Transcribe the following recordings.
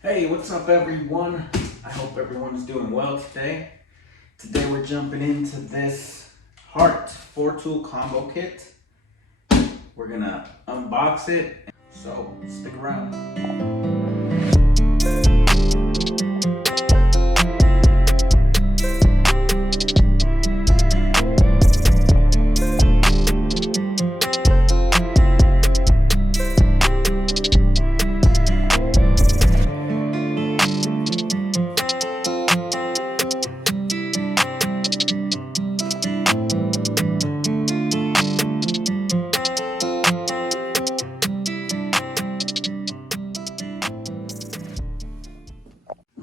Hey, what's up everyone? I hope everyone's doing well today. Today we're jumping into this Hart 4-tool combo kit. We're gonna unbox it, so stick around.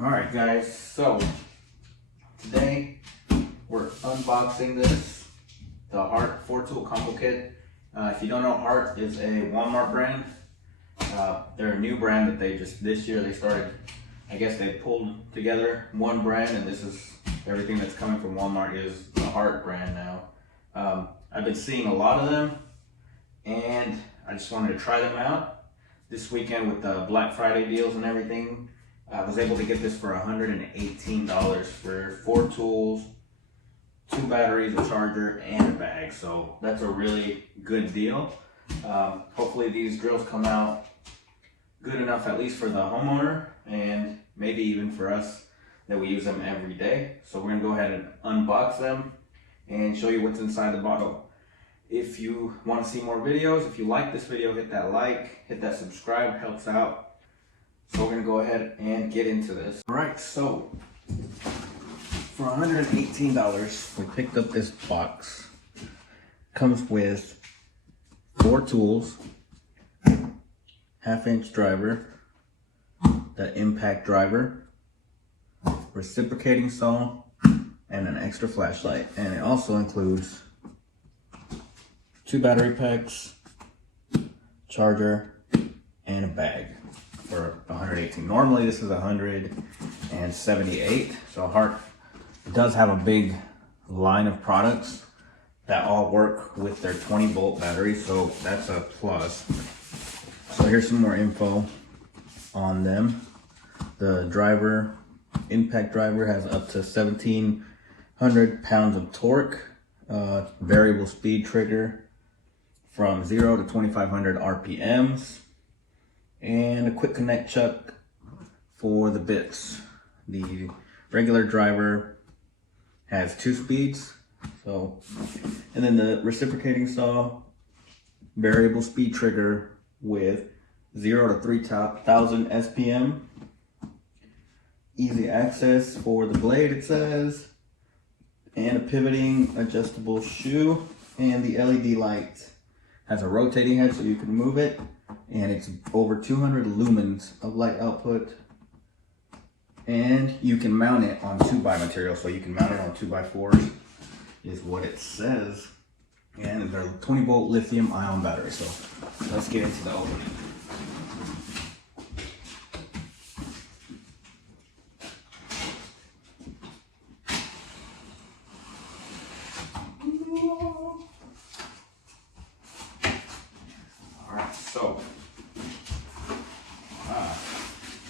Alright guys, so today we're unboxing this, the Hart 4-tool combo kit. If you don't know, Hart is a Walmart brand. They're a new brand that this year they started, I guess they pulled together one brand, and this is everything that's coming from Walmart is the Hart brand now. I've been seeing a lot of them and I just wanted to try them out this weekend with the Black Friday deals and everything. I was able to get this for $118 for 4 tools, 2 batteries, a charger, and a bag. So that's a really good deal. Hopefully these drills come out good enough, at least for the homeowner, and maybe even for us that we use them every day. So we're gonna go ahead and unbox them and show you what's inside the bottle. If you want to see more videos, if you like this video, hit that like, hit that subscribe, helps out. So we're gonna go ahead and get into this. All right, so for $118, we picked up this box. Comes with 4 tools, 1/2-inch driver, the impact driver, reciprocating saw, and an extra flashlight. And it also includes 2 battery packs, charger, and a bag for $118. Normally this is $178. So Hart does have a big line of products that all work with their 20-volt battery, so that's a plus. So here's some more info on them. The driver, impact driver, has up to 1,700 pounds of torque, variable speed trigger from 0 to 2,500 RPMs, and a quick connect chuck for the bits. The regular driver has 2 speeds, so, and then the reciprocating saw, variable speed trigger with 0 to 3,000 SPM, easy access for the blade, it says, and a pivoting adjustable shoe, and the LED light has a rotating head so you can move it, and it's over 200 lumens of light output, and you can mount it on 2x material, so you can mount it on 2x4s is what it says. And they're 20-volt lithium ion battery. So let's get into the opening. So,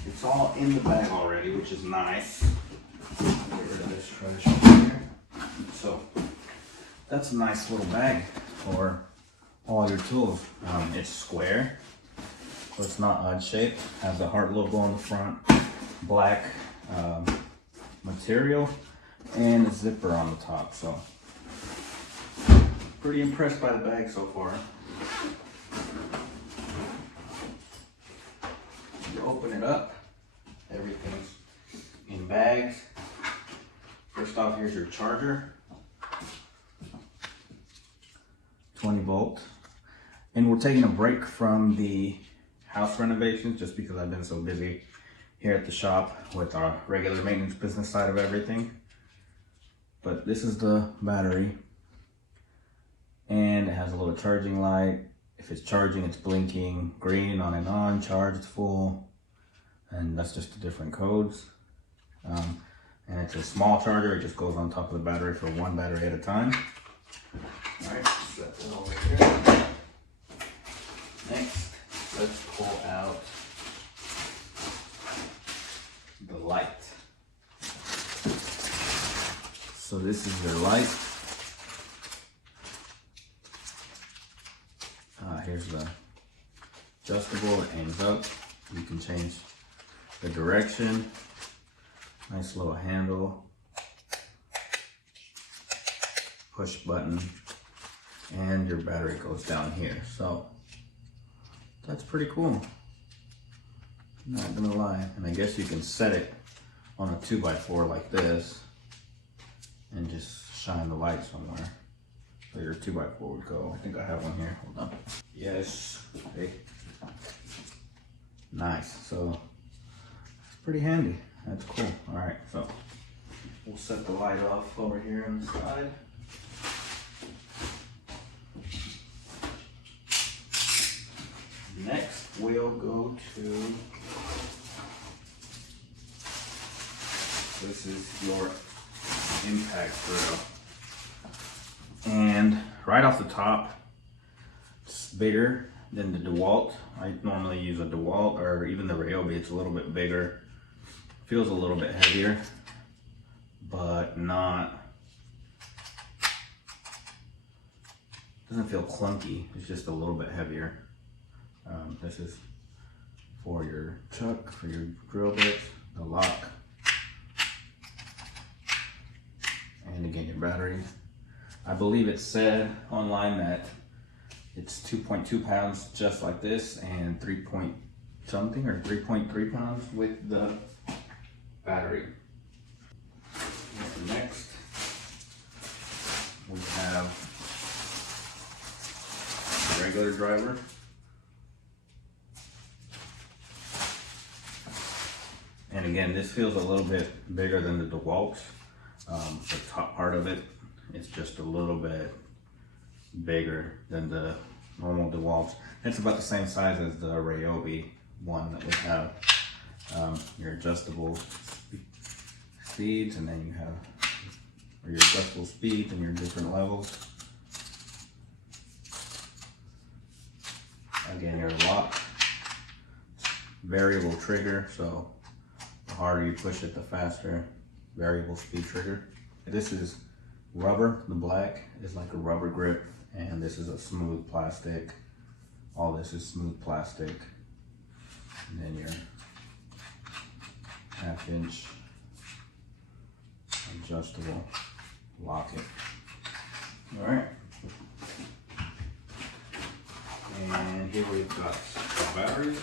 it's all in the bag already, which is nice. Get rid of this trash over here. So, that's a nice little bag for all your tools. It's square, so it's not odd shaped. Has the Hart logo on the front, black material, and a zipper on the top. So, pretty impressed by the bag so far. Open it up, everything's in bags. First off, here's your charger, 20-volt. And we're taking a break from the house renovations just because I've been so busy here at the shop with our regular maintenance business side of everything. But this is the battery, and it has a little charging light. If it's charging, it's blinking green on and on, charged full. And that's just the different codes. And it's a small charger, it just goes on top of the battery for 1 battery at a time. Alright, set that over here. Next, let's pull out this is your light. Here's the adjustable, it aims up. You can change the direction. Nice little handle. Push button. And your battery goes down here. So that's pretty cool. Not gonna lie. And I guess you can set it on a 2x4 like this and just shine the light somewhere. So your 2x4 would go. I think I have one here. Hold on. Yes. Hey. Nice. So it's pretty handy. That's cool. Alright, so we'll set the light off over here on the side. Next, we'll go to, this is your impact grill. And right off the top, it's bigger than the DeWalt. I normally use a DeWalt or even the Ryobi. It's a little bit bigger. Feels a little bit heavier, but doesn't feel clunky. It's just a little bit heavier. This is for your chuck, for your drill bits, the lock, and again your battery. I believe it said online that it's 2.2 pounds just like this, and 3.something or 3.3 pounds with the battery. And next, we have the regular driver. And again, this feels a little bit bigger than the DeWalt. The top part of it is just a little bit bigger than the normal DeWalt. It's about the same size as the Ryobi one that we have. Your adjustable speeds, and then you have your adjustable speeds and your different levels. Again, your lock, variable trigger, so the harder you push it, the faster. Variable speed trigger. This is rubber. The black is like a rubber grip, and this is a smooth plastic. All this is smooth plastic. And then your 1/2 inch adjustable locket. All right. And here we've got the batteries.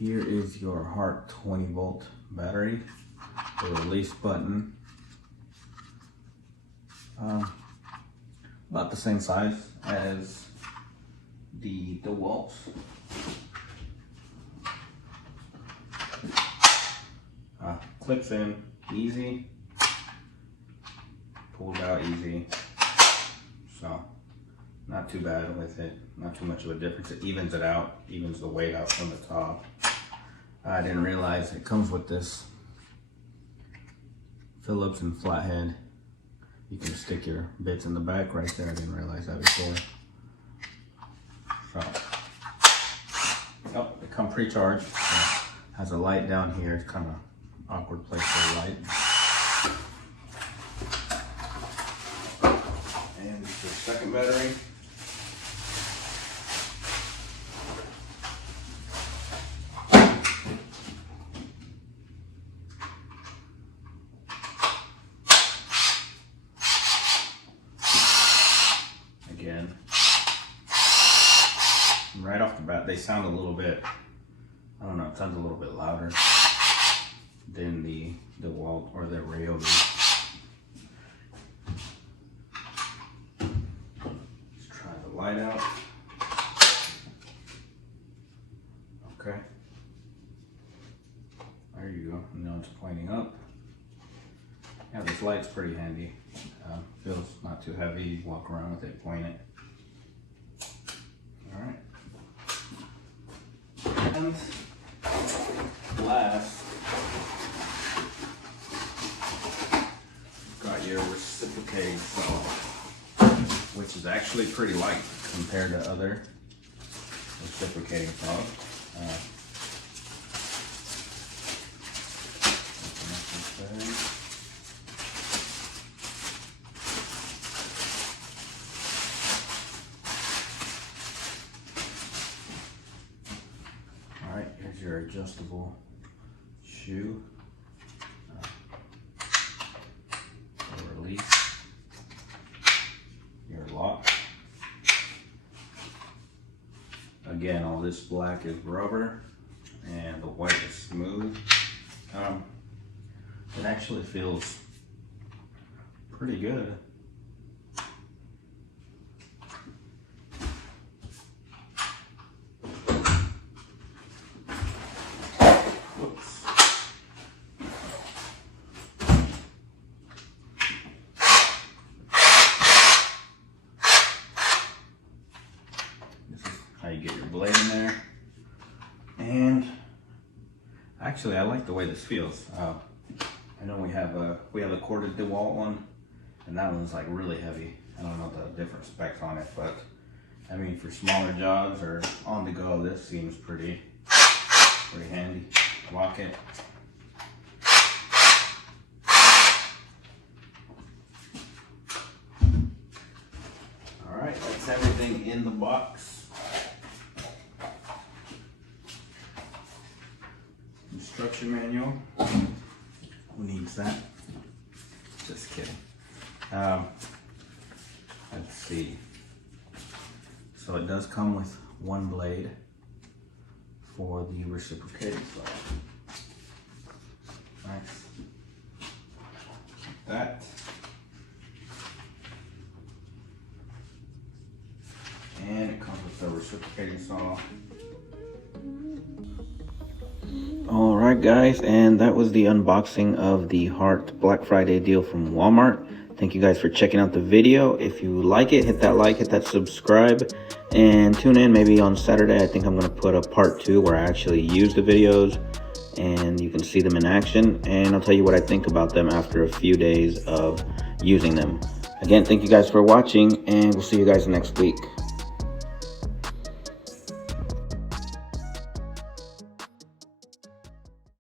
Here is your Hart 20 volt battery, the release button. About the same size as the DeWalt. Clips in easy, pulls out easy, so not too bad with it, not too much of a difference. It evens it out, evens the weight out from the top. I didn't realize it comes with this Phillips and flathead. You can stick your bits in the back right there. I didn't realize that before. So, oh, they come pre-charged. So has a light down here. It's kind of awkward place for a light. And the second battery. Again, right off the bat, they sound a little bit, I don't know, it sounds a little bit louder than the DeWalt or the Ryobi. Let's try the light out. Okay. There you go. Now it's pointing up. Yeah, this light's pretty handy. Feels not too heavy. You walk around with it, point it. All right. And last, got your reciprocating cell. which is actually pretty light compared to other reciprocating saws. All right, here's your adjustable shoe. Release your lock. Again, all this black is rubber and the white is smooth. It actually feels pretty good. Whoops. This is how you get your blade in there. And actually, I like the way this feels. I know we have a corded DeWalt one, and that one's like really heavy. I don't know the different specs on it, but I mean for smaller jobs or on the go, this seems pretty handy. Lock it. All right, that's everything in the box. Instruction manual. Who needs that? Just kidding. Let's see. So it does come with one blade for the reciprocating saw. Nice. Like that. And it comes with the reciprocating saw. Alright guys, and that was the unboxing of the Hart Black Friday deal from Walmart. Thank you guys for checking out the video. If you like it, hit that like, hit that subscribe, and tune in maybe on Saturday. I think I'm going to put a part 2 where I actually use the videos and you can see them in action, and I'll tell you what I think about them after a few days of using them. Again, thank you guys for watching, and we'll see you guys next week.